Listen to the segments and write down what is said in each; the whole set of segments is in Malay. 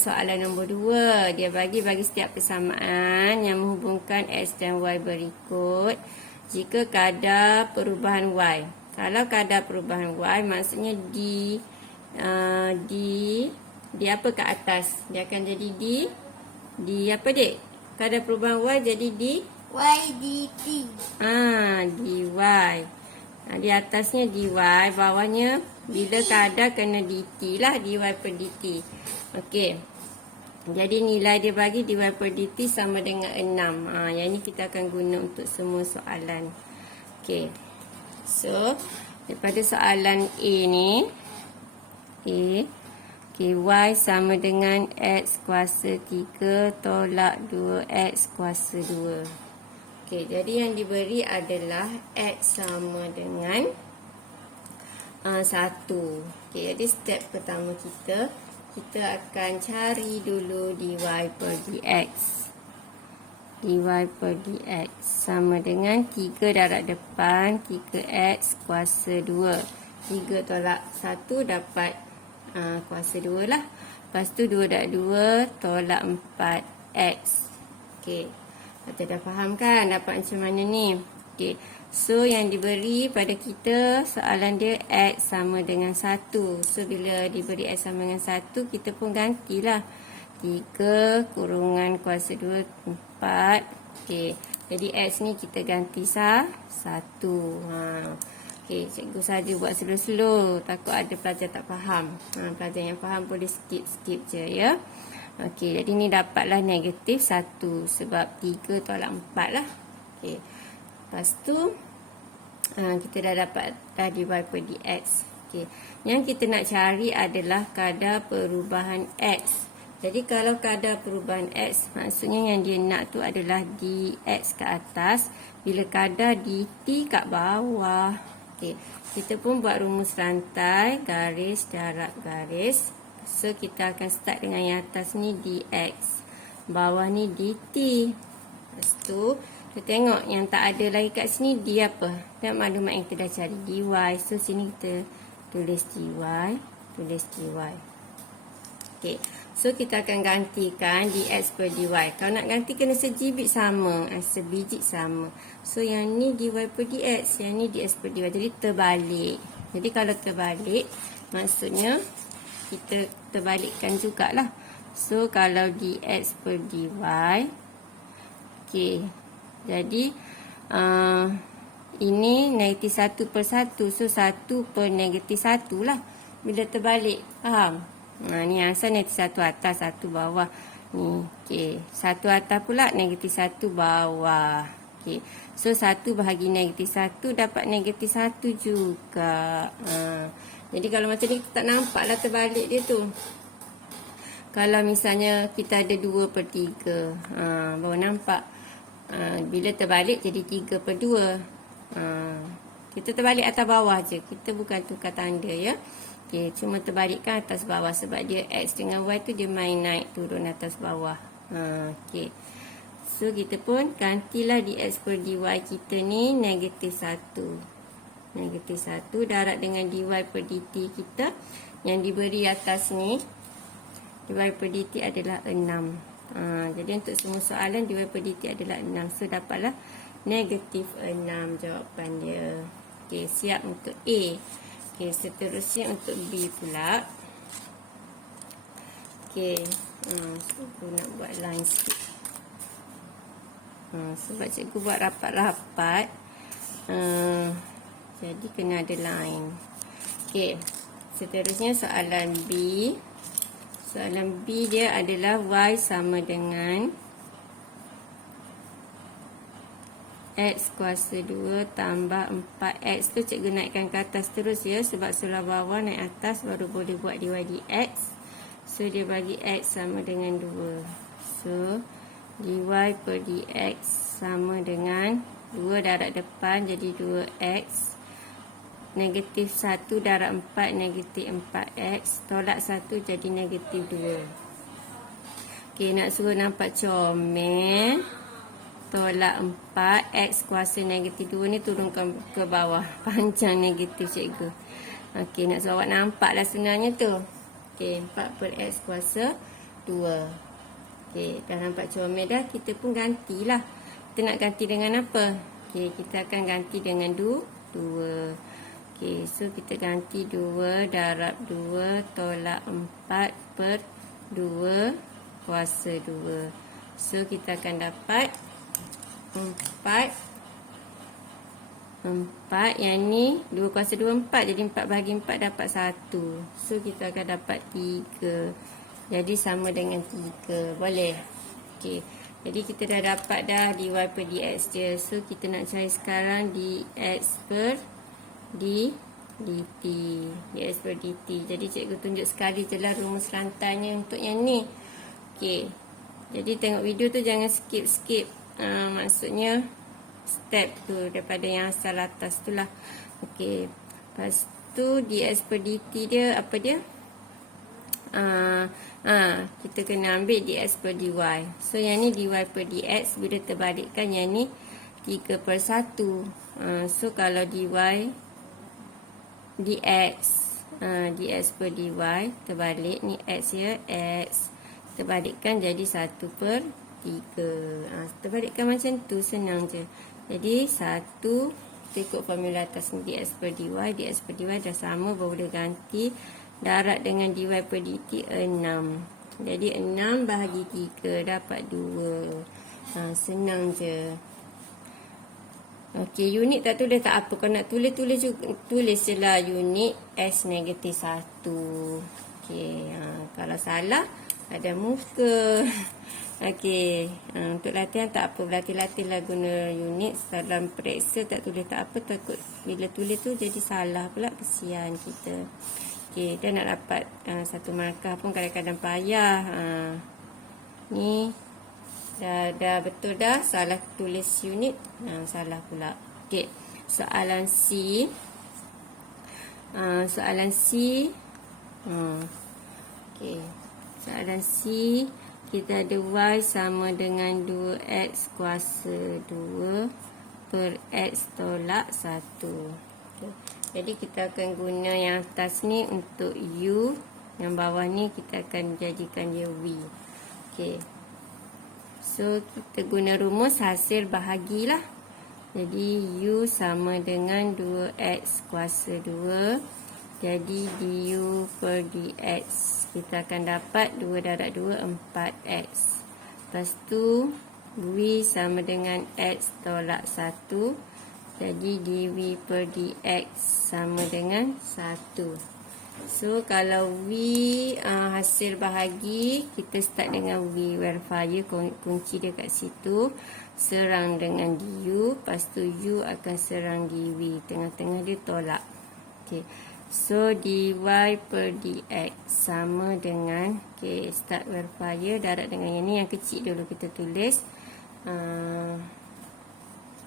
soalan nombor 2. Dia bagi setiap persamaan yang menghubungkan X dan Y berikut. Jika kadar perubahan Y. Kalau kadar perubahan Y maksudnya di apa ke atas. Dia akan jadi di apa dek? Kadar perubahan Y jadi di Y dt. Di Y. Di atasnya dy, bawahnya bila kadar kena dt lah, dy per dt. Okey. Jadi nilai dia bagi dy per dt sama dengan 6. Yang ni kita akan guna untuk semua soalan. Okey. So, daripada soalan A ni, okay, y sama dengan x kuasa 3 tolak 2x kuasa 2. Okey, jadi yang diberi adalah x sama dengan 1. Okey, jadi step pertama kita akan cari dulu dy per dx. dy per dx sama dengan 3 darab depan 3x kuasa 2. 3 tolak 1 dapat kuasa 2 lah. Lepas tu 2 darab 2 tolak 4x. Okey. Kita dah faham kan dapat macam mana ni? Okey. So yang diberi pada kita soalan dia x sama dengan 1. So bila diberi x sama dengan 1 kita pun gantilah. 3 kurungan kuasa 2 4. Okey. Jadi x ni kita ganti 1. Okey, cikgu saja buat slow-slow. Takut ada pelajar tak faham. Pelajar yang faham boleh skip je ya. Okey, jadi ni dapatlah negatif 1 sebab 3 tolak 4 lah. Okey. Lepas tu kita dah dapat dy per dx. Okey. Yang kita nak cari adalah kadar perubahan x. Jadi kalau kadar perubahan x maksudnya yang dia nak tu adalah dx ke atas bila kadar dt kat bawah. Okey. Kita pun buat rumus rantai garis darab garis. So, kita akan start dengan yang atas ni dx. Bawah ni dt. Lepas tu, kita tengok yang tak ada lagi kat sini d apa? Dan maklumat yang kita dah cari dy. So, sini kita tulis dy. Okey. So, kita akan gantikan dx per dy. Kalau nak ganti kena sebiji sama. Sebiji sama. So, yang ni dy per dx. Yang ni dx per dy. Jadi, terbalik. Jadi, kalau terbalik, maksudnya kita terbalikkan jugalah. So, kalau dx per dy. Okey. Jadi, ini negatif 1 per 1. So, 1 per negatif 1 lah. Bila terbalik. Faham? Ni asal negatif 1 atas, 1 bawah. Ni. Okey. 1 atas pula, negatif 1 bawah. Okey. So, 1 bahagi negatif 1 dapat negatif 1 juga. Jadi kalau macam ni kita tak nampak lah terbalik dia tu. Kalau misalnya kita ada 2 per 3. Baru nampak. Bila terbalik jadi 3 per 2. Kita terbalik atas bawah je. Kita bukan tukar tanda ya. Okay, cuma terbalikkan atas bawah. Sebab dia x dengan y tu dia main naik turun atas bawah. Okay. So kita pun gantilah dx per dy kita ni negatif 1. Negatif 1 darab dengan dy per dt kita yang diberi atas ni dy per dt adalah 6. Jadi untuk semua soalan dy per dt adalah 6. So dapatlah negatif 6 jawapan dia. Okey, siap untuk A. Okey, seterusnya untuk B pula. Okey, cikgu nak buat line sikit. Sebab cikgu buat rapat-rapat. Jadi kena ada line. Okey. Seterusnya soalan B. Soalan B dia adalah y sama dengan x kuasa 2 tambah 4x. Tu cikgu naikkan ke atas terus ya. Sebab sebelah bawah naik atas baru boleh buat dy dx. So dia bagi x sama dengan 2. So dy per dx sama dengan 2 darab depan jadi 2x. Negatif 1 darab 4 negatif 4x. Tolak 1 jadi negatif 2. Okey, nak suruh nampak comel. Tolak 4. X kuasa negatif 2 ni turunkan ke bawah. Panjang negatif cikgu. Okey, nak suruh awak nampak lah sebenarnya tu. Okey, 4 per x kuasa 2. Okey, dah nampak comel dah. Kita pun gantilah. Kita nak ganti dengan apa? Okey, kita akan ganti dengan 2. Okey, so kita ganti 2 darab 2 tolak 4 per 2 kuasa 2. So, kita akan dapat 4. Yang ni 2 kuasa 2, 4. Jadi 4 bahagi 4 dapat 1. So, kita akan dapat 3. Jadi sama dengan 3. Boleh? Okey. Jadi kita dah dapat dah dy per dx je. So kita nak cari sekarang dx per dt. Dx per dt. Jadi cikgu tunjuk sekali je lah rumus rantainya untuk yang ni. Okey. Jadi tengok video tu jangan skip-skip. Maksudnya step tu daripada yang asal atas tu lah. Okey. Lepas tu dx per dt dia apa dia? Kita kena ambil dx per dy. So yang ni dy per dx, bila terbalikkan yang ni 3 per 1. So kalau dy dx dx per dy terbalik, ni x ya, x terbalikkan jadi 1 per 3. Terbalikkan macam tu, senang je. Jadi 1, kita ikut formula atas ni, dx per dy dah sama, baru dia ganti darat dengan dy per dt 6. Jadi 6 bahagi 3 dapat 2. Senang je. Okey, unit tak tulis tak apa. Kalau nak tulis juga, tulis je lah unit S negatif 1. Okey, kalau salah ada muka. Okey, untuk latihan tak apa. Berlatih-latih lah guna unit. Dalam periksa tak tulis tak apa. Takut bila tulis tu jadi salah pula. Kesian kita. Okey, dan nak dapat 1 markah pun kadang-kadang payah. Ni dah betul dah. Salah tulis unit. Salah pula. Okey, soalan C. Okey, soalan C. Kita ada y sama dengan 2x kuasa 2 per x tolak 1. Okay. Jadi kita akan guna yang atas ni untuk u. Yang bawah ni kita akan jadikan dia v. Okay. So kita guna rumus hasil bahagilah. Jadi u sama dengan 2x kuasa 2. Jadi du per dx. Kita akan dapat 2 darab 2, 4x. Lepas tu v sama dengan x tolak 1. Jadi dv per dx sama dengan 1. So kalau v hasil bahagi, kita start dengan v verifier, kunci dia kat situ. Serang dengan du, lepas tu u akan serang dv. Tengah-tengah dia tolak. Okay. So dy per dx sama dengan, okay, start verifier, darat dengan yang ni, yang kecil dulu kita tulis.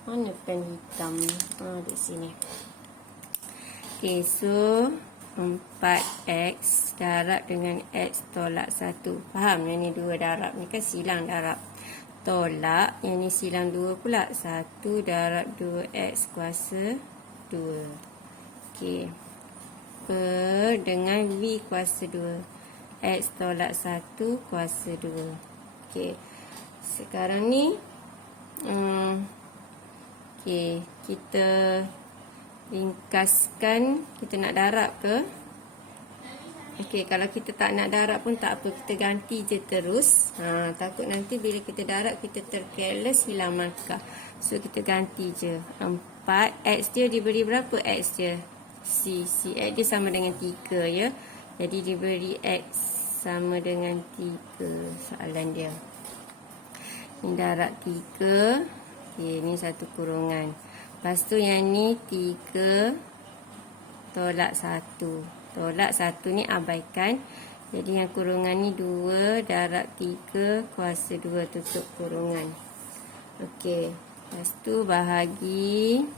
Mana pen hitam? Di sini. Okay, so 4x darab dengan x tolak 1. Faham? Yang ni 2 darab. Ni kan silang darab. Tolak. Yang ni silang 2 pula. 1 darab 2x kuasa 2. Okay. Per dengan v kuasa 2. X tolak 1 kuasa 2. Okay. Sekarang ni. Okay, kita ringkaskan. Kita nak darab ke? Okay, kalau kita tak nak darab pun tak apa. Kita ganti je terus. Takut nanti bila kita darab, kita tercareless, hilang markah. So, kita ganti je. 4. X dia diberi berapa? X dia? C. X dia sama dengan 3 ya. Jadi, diberi X sama dengan 3. Soalan dia. Ini darab 3. Okay, ni satu kurungan. Lepas tu yang ni 3 tolak 1. Tolak 1 ni abaikan. Jadi yang kurungan ni 2 darab 3 kuasa 2 tutup kurungan. Okey. Lepas tu bahagi.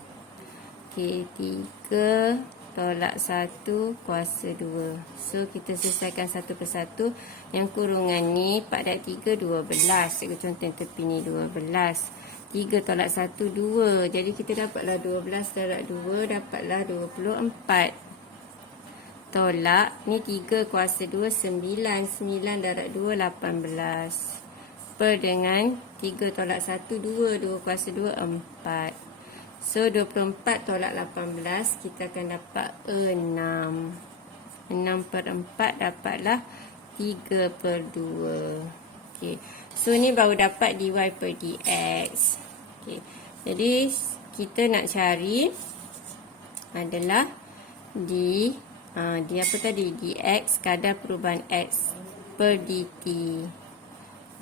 Okey, 3 tolak 1 kuasa 2. So kita selesaikan satu persatu. Yang kurungan ni 4 darab 3 12. Cikgu contoh yang tepi ni 12. 3 tolak 1, 2. Jadi kita dapatlah 12 darab 2, dapatlah 24. tolak. Ni 3 kuasa 2, 9. 9 darab 2, 18. Per dengan 3 tolak 1, 2. 2 kuasa 2, 4. So, 24 tolak 18, kita akan dapat 6. 6 per 4 dapatlah 3 per 2. Okay. So, ni baru dapat dy per dx. Okay. Jadi, kita nak cari adalah di apa tadi? dx kadar perubahan x per dt.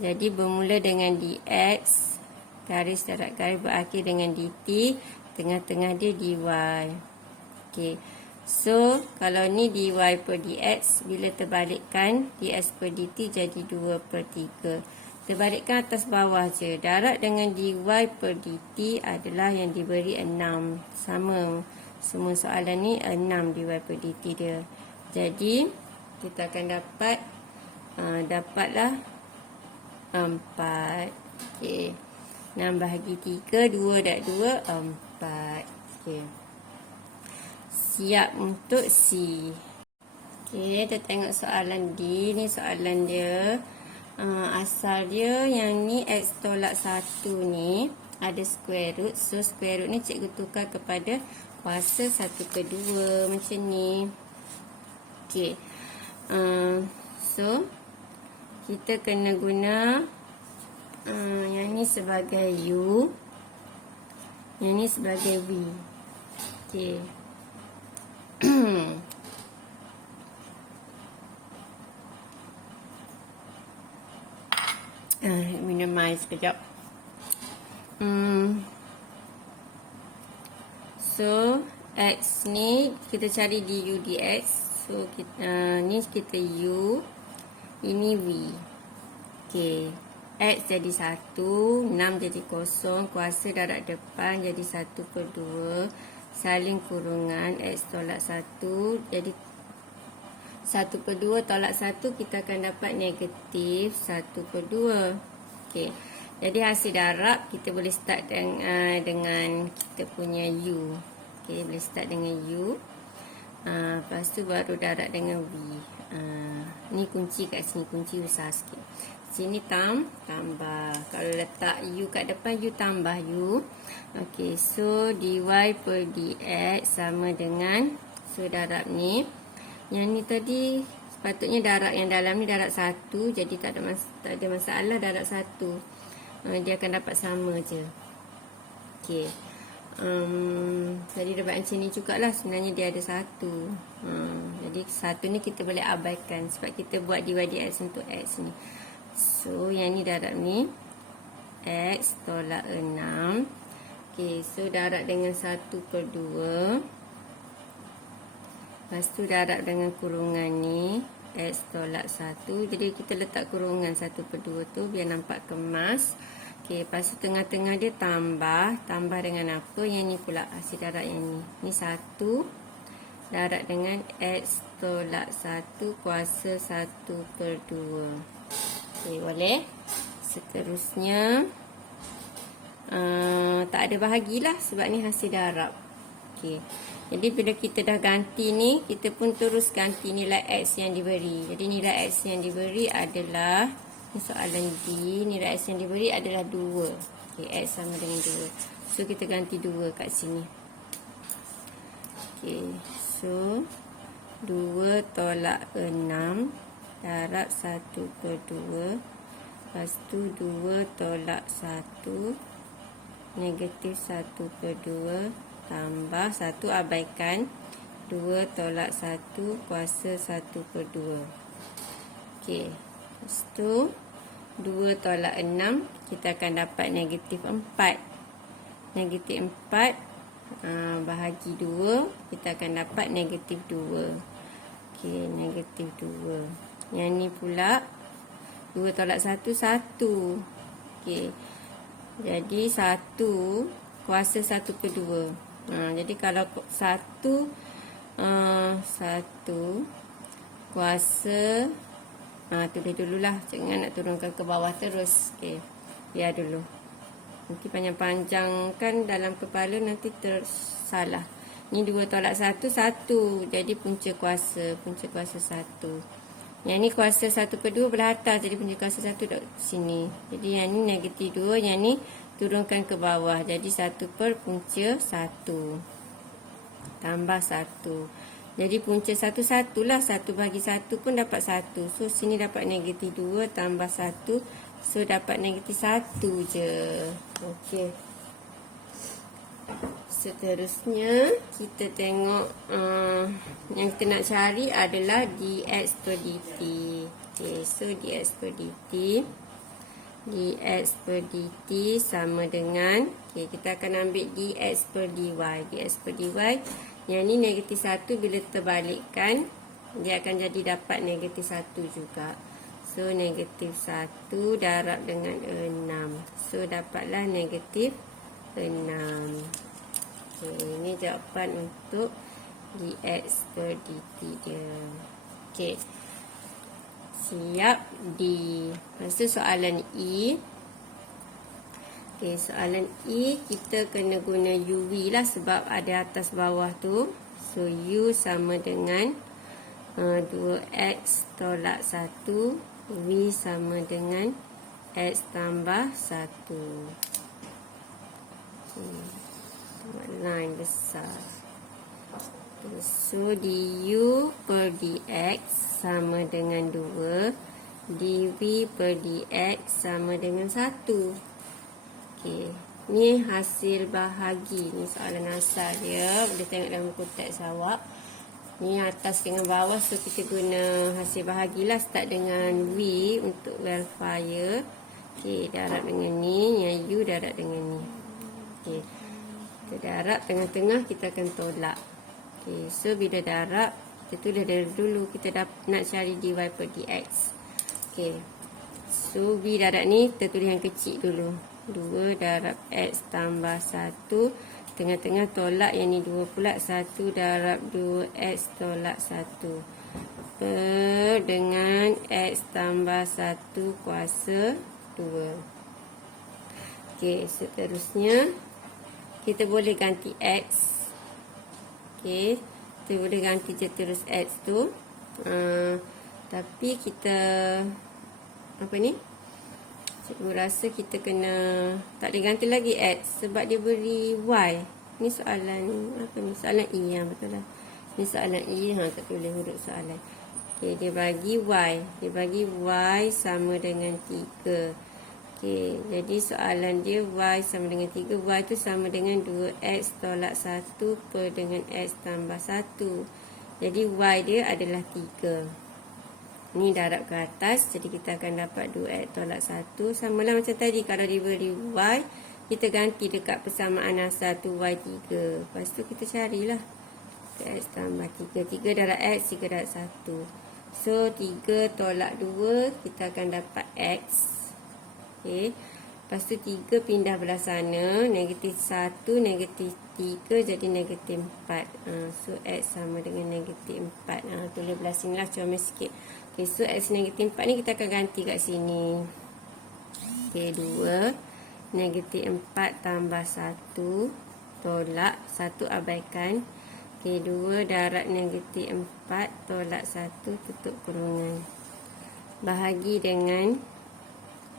Jadi bermula dengan dx, garis darab garis berakhir dengan dt, tengah-tengah dia dy. Okey. So, kalau ni dy per dx, bila terbalikkan dx per dt jadi 2 per 3. Terbalikkan atas bawah je. Darab dengan dy per dt adalah yang diberi 6. Sama. Semua soalan ni 6 dy per dt dia. Jadi, kita akan dapat dapatlah 4. Okey. 6 bahagi 3, 2 darab 2, 4. Okey. Siap untuk C. Okey, kita tengok soalan D. Ni soalan dia. Asal dia yang ni x tolak 1 ni ada square root. So, square root ni cikgu tukar kepada kuasa 1 per 2. Macam ni. Okey. So, kita kena guna yang ni sebagai U, yang ni sebagai V. Okey. Minimize sekejap. So, X ni kita cari du dx. So, ni kita U, ini V. Okey. X jadi 1, 6 jadi kosong, kuasa darab depan jadi 1 per 2, saling kurungan, X tolak 1, jadi 1 per 2 tolak 1, kita akan dapat negatif 1 per 2. Okey. Jadi hasil darab, kita boleh start dengan kita punya U. Okey, boleh start dengan U. Lepas tu baru darab dengan V. Ni kunci kat sini, kunci besar sikit. Sini tambah. Kalau letak U kat depan, U tambah U. Okey, so dy per dx sama dengan, so darab ni. Yang ni tadi, sepatutnya darab yang dalam ni darab 1. Jadi tak ada masalah darab 1. Dia akan dapat sama je. Okey. Jadi dapat macam ni juga lah. Sebenarnya dia ada 1. Jadi 1 ni kita boleh abaikan. Sebab kita buat dy dx untuk x ni. So, yang ni darab ni. X tolak 6. Okey, so darab dengan 1 per 2. Lepas tu darab dengan kurungan ni. X tolak 1. Jadi kita letak kurungan 1 per 2 tu biar nampak kemas. Okey, lepas tu tengah-tengah dia tambah. Tambah dengan apa? Yang ni pula hasil darab yang ni. Ni 1. Darab dengan X tolak 1 kuasa 1 per 2. Okey, boleh. Seterusnya. Tak ada bahagilah sebab ni hasil darab. Okey. Jadi bila kita dah ganti ni, kita pun terus ganti nilai X yang diberi. Jadi nilai X yang diberi adalah, ni soalan D, nilai X yang diberi adalah 2. Okey, X sama dengan 2. So kita ganti 2 kat sini. Okey, so 2 tolak 6 darab 1 per 2. Lepas tu 2 tolak 1 negatif 1 per 2 tambah 1 abaikan 2 tolak 1 kuasa 1 per 2. Okey. Lepas tu 2 tolak 6 kita akan dapat negatif 4. Negatif 4 bahagi 2 kita akan dapat negatif 2. Okey, negatif 2. Yang ni pula 2 tolak 1 1. Okey. Jadi 1 kuasa 1 per 2. Jadi kalau 1 kuasa, tulis dululah. Jangan nak turunkan ke bawah terus. Okey. Biar dulu. Nanti panjang-panjang kan dalam kepala nanti tersalah. Ni 2 tolak 1, 1. Jadi punca kuasa 1. Yang ni kuasa 1/2 belah atas. Jadi punca kuasa 1 duduk sini. Jadi yang ni negatif 2. Yang ni turunkan ke bawah. Jadi 1 per punca 1. Tambah 1. Jadi punca 1, 1 lah. 1 bagi 1 pun dapat 1. So sini dapat negatif 2 tambah 1. So dapat negatif 1 je. Okey. Seterusnya kita tengok yang kita nak cari adalah dx per dt. Okay, so dx per dt sama dengan, okay, kita akan ambil dx per dy. Dx per dy yang ni negatif 1 bila terbalikkan dia akan jadi dapat negatif 1 juga. So negatif 1 darab dengan 6. So dapatlah negatif 6. Okay, ini jawapan untuk dx per dt dia. Okey. Siap D. Lepas tu soalan E. Okey, soalan E kita kena guna UV lah sebab ada atas bawah tu. So U sama dengan 2x tolak 1. V sama dengan x tambah 1. Line besar. So du per dx sama dengan 2. dv per dx sama dengan 1. Okey, ni hasil bahagi. Ni soalan asal dia. Boleh tengok dalam buku teks awak. Ni atas dengan bawah. So kita guna hasil bahagilah. Start dengan V untuk welfare. Okey, darab dengan ni. Yang U darab dengan ni. Okey, kita darab tengah-tengah, kita akan tolak. Okay, so bila darab, kita tulis dari dulu. Kita nak cari dy per dx. Okay, so V darab ni, kita tulis yang kecil dulu. 2 darab x tambah 1. Tengah-tengah tolak, yang ni 2 pula. 1 darab 2x tolak 1. Per dengan x tambah 1 kuasa 2. Okay, seterusnya kita boleh ganti x. Okey, kita boleh ganti je terus x tu. Tapi kita apa ni? Cikgu rasa kita kena tak boleh ganti lagi x sebab dia beri y. Ni soalan apa ni? Soalan E yang betul lah. Ni soalan E, tak tulis huruf soalan. Okey, dia bagi y. Dia bagi y sama dengan 3. Okey, jadi soalan dia y sama dengan 3. Y tu sama dengan 2x tolak 1 per dengan x tambah 1. Jadi y dia adalah 3. Ni darab ke atas. Jadi kita akan dapat 2x tolak 1. Sama lah macam tadi. Kalau diberi y, kita ganti dekat persamaan asal tu y3. Lepas tu kita carilah x tambah 3. 3 darab x, 3 darab 1. So 3 tolak 2, kita akan dapat x. Okay. Lepas tu 3 pindah belah sana. Negatif 1, negatif 3 jadi negatif 4. So x sama dengan negatif 4. Tulis belah sini lah, comel sikit. Okay, so x negatif 4 ni kita akan ganti kat sini. Okay, 2. Negatif 4 tambah 1. Tolak 1 abaikan. Okay, 2 darab negatif 4 tolak 1 tutup kurungan. Bahagi dengan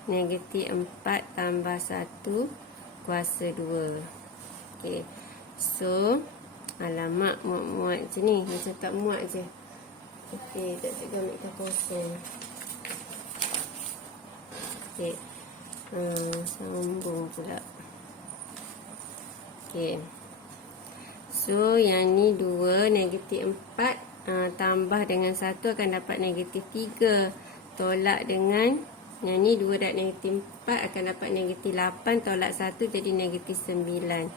negatif 4 tambah 1 kuasa 2. Okay. So, alamak muat-muat je ni. Macam tak muat je. Okay, tak cikgu ambilkan kosong. Okay. Sambung pula. Okay. So, yang ni 2, negatif 4 tambah dengan 1 akan dapat negatif 3. Tolak dengan yang ni 2 darab negatif 4 akan dapat negatif 8. Tolak 1 jadi negatif 9.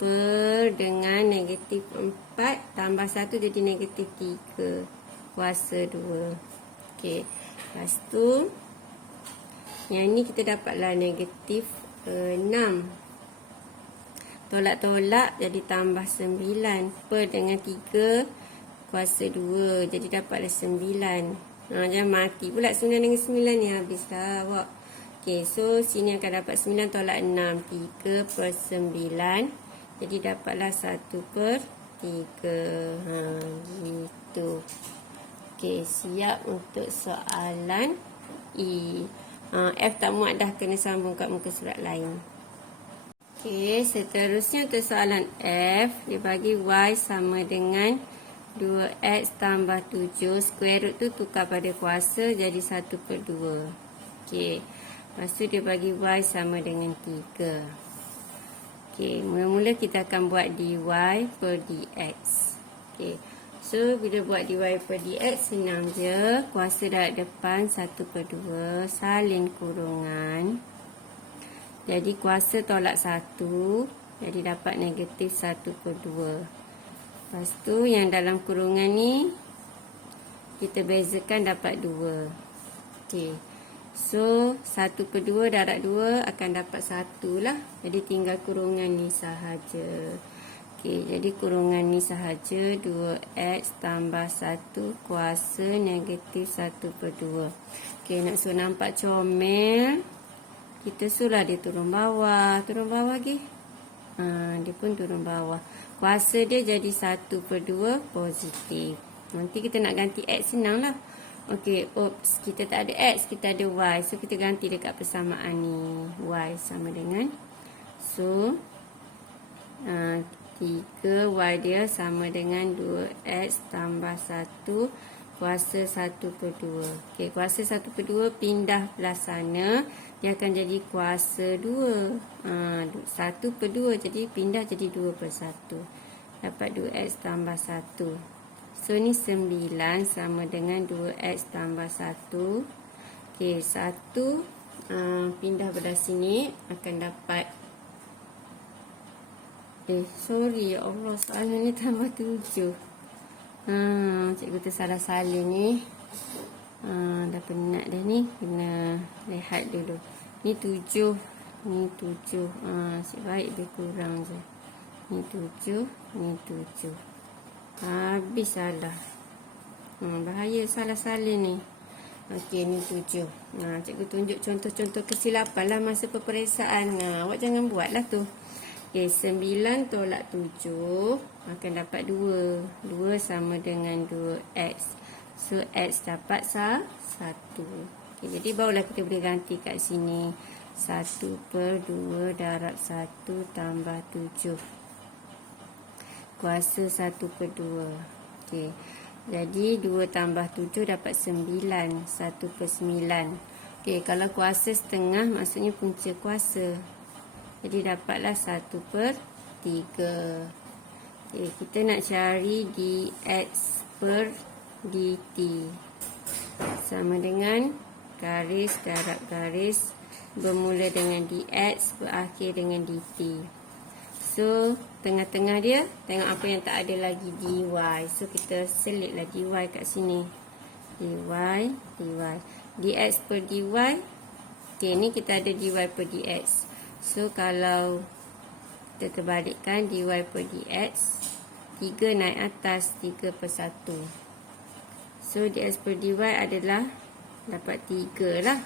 Per dengan negatif 4 tambah 1 jadi negatif 3. Kuasa 2. Okey. Lepas tu, yang ni kita dapatlah negatif 6. Tolak-tolak jadi tambah 9. Per dengan 3 kuasa 2. Jadi dapatlah 9. Jangan mati pula 9 dengan 9 ni, habislah awak. Okey, so sini akan dapat 9 tolak 6, 3 per 9. Jadi dapatlah 1 per 3. Gitu. Okey, siap untuk soalan E. F tak muat dah, kena sambung kat muka surat lain. Okey, seterusnya untuk soalan F, dia bagi Y sama dengan 2X tambah 7. Square root tu tukar pada kuasa jadi 1/2. Okey, lepas tu dia bagi Y sama dengan 3. Okey, mula-mula kita akan buat dy per dx. Okey, so bila buat dy per dx senang je. Kuasa darab depan 1/2, salin kurungan. Jadi kuasa tolak 1, jadi dapat negatif 1/2. Lepas tu yang dalam kurungan ni kita bezakan dapat 2. Okey, so 1/2 darab 2 akan dapat 1 lah. Jadi tinggal kurungan ni sahaja. Okey, jadi kurungan ni sahaja 2x tambah 1 kuasa negatif 1/2. Okey, nak suruh nampak comel, kita suruh dia turun bawah. Turun bawah lagi. Dia pun turun bawah. Kuasa dia jadi 1/2 positif. Nanti kita nak ganti x senang lah. Okey, oops, kita tak ada x, kita ada y. So, kita ganti dekat persamaan ni. Y sama dengan. So, 3y dia sama dengan 2x tambah 1 kuasa 1/2. Okey, kuasa 1/2 pindah belah sana. Dia akan jadi kuasa 2. 1/2 jadi pindah jadi 2/1. Dapat 2x tambah 1. So, ni 9 sama dengan 2x tambah 1. Okey, 1 pindah belah sini akan dapat. Sorry ya Allah, soalan ni tambah 7. Cikgu tersalah salin ni. Dah penat dah ni. Kena lihat dulu. Ni 7. Ni 7. Asyik baik lebih kurang je. Ni 7. Ni 7. Habis salah. Bahaya salah salin ni. Okey, ni 7. Cikgu tunjuk contoh-contoh kesilapan lah masa peperiksaan. Awak jangan buat lah tu. Okey, 9 tolak 7 akan dapat 2. 2 sama dengan 2x. So, x dapat 1. Okay, jadi, barulah kita boleh ganti kat sini. 1/2 darab 1 tambah 7. Kuasa 1/2. Okay. Jadi, 2 tambah 7 dapat 9. 1/9. Okay, kalau kuasa setengah, maksudnya punca kuasa. Jadi, dapatlah 1/3. Okay, kita nak cari dx per dt sama dengan garis darab garis bermula dengan dx berakhir dengan dt. So, tengah-tengah dia tengok apa yang tak ada lagi, dy. So, kita selitlah dy kat sini. dy, dx per dy. Okay, ni kita ada dy per dx. So, kalau kita terbalikkan dy per dx, 3 naik atas, 3/1. So, dx per dy adalah dapat 3 lah.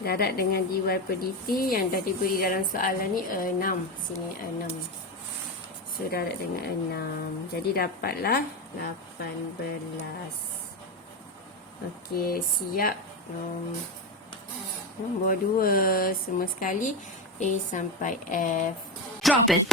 Darab dengan dy per dt yang dah diberi dalam soalan ni 6. Sini 6. So, darab dengan 6. Jadi, dapatlah 18. Okey, siap. Nombor 2. Semua sekali A sampai F. Drop it.